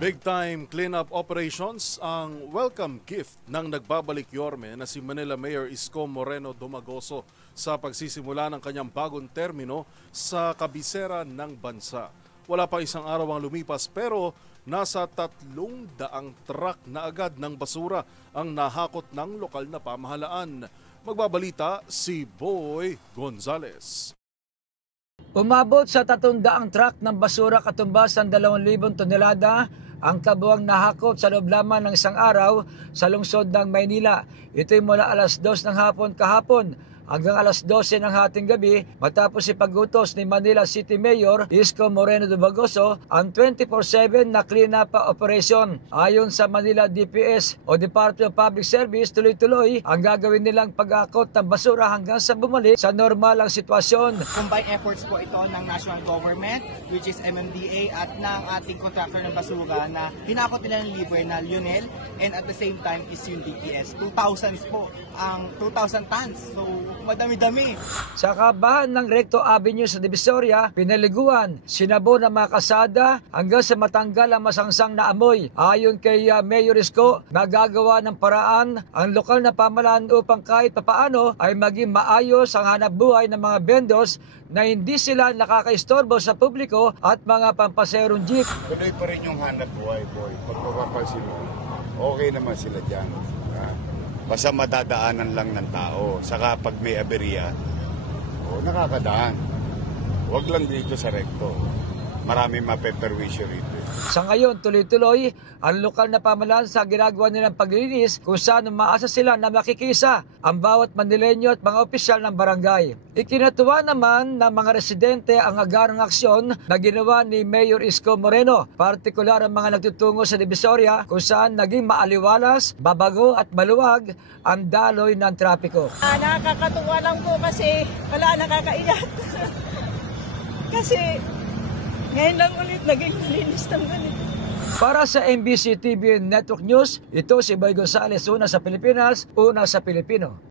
Big-time cleanup operations ang welcome gift ng nagbabalik Yorme na si Manila Mayor Isko Moreno Domagoso sa pagsisimula ng kanyang bagong termino sa kabisera ng bansa. Wala pa isang araw ang lumipas pero nasa 300 truck na agad ng basura ang nahakot ng lokal na pamahalaan. Magbabalita si Boy Gonzales. Umabot sa 300 truck ng basura katumbas ng 2,000 tonelada ang kabuang nahakot sa loob lamang ng isang araw sa lungsod ng Maynila. Ito'y mula alas 2 ng hapon kahapon hanggang alas 12 ng hating gabi matapos ipag-utos ni Manila City Mayor Isko Moreno Domagoso ang 24/7 na clean-up operation. Ayon sa Manila DPS o Department of Public Service, tuloy-tuloy ang gagawin nilang pag-akot ng basura hanggang sa bumalik sa normal ang sitwasyon. Combined efforts po ito ng national government, which is MMDA, at ng ating contractor ng basura na hinakot nila ng libre na Lionel, and at the same time is yung DPS. 2,000 po ang 2,000 tons. So madami-dami. Sa kabahan ng Recto Avenue sa Divisoria, pinaliguan, sinabo ng mga kasada hanggang sa matanggal ang masangsang na amoy. Ayon kay Mayor Isko, nagagawa ng paraan ang lokal na pamahalaan upang kahit papaano ay maging maayos ang hanap buhay ng mga vendors na hindi sila nakakaistorbo sa publiko at mga pampaserong jeep. Tuloy pa rin yung hanap buhay, boy. Kung mapapansin mo, okay naman sila dyan. Basta madadaanan lang ng tao. Saka pag may aberya, nakakadaan. Huwag lang dito sa Recto. Marami mapeperwisyo rito. Sa ngayon, tuloy-tuloy ang lokal na pamahalaan sa ginagawa nilang paglilinis kung saan umaasa sila na makikisa ang bawat Manileño at mga opisyal ng barangay. Ikinatuwa naman ng mga residente ang agarang aksyon na ginawa ni Mayor Isko Moreno, partikular ang mga nagtutungo sa Divisoria kung saan naging maaliwalas, babago at maluwag ang daloy ng trapiko. Nakakatuwa lang po kasi wala nakakaiyak. Kasi ngayon lang ulit naging malinis ng ganito. Para sa MBC TV Network News, ito si Boy Gonzales, una sa Pilipinas, una sa Pilipino.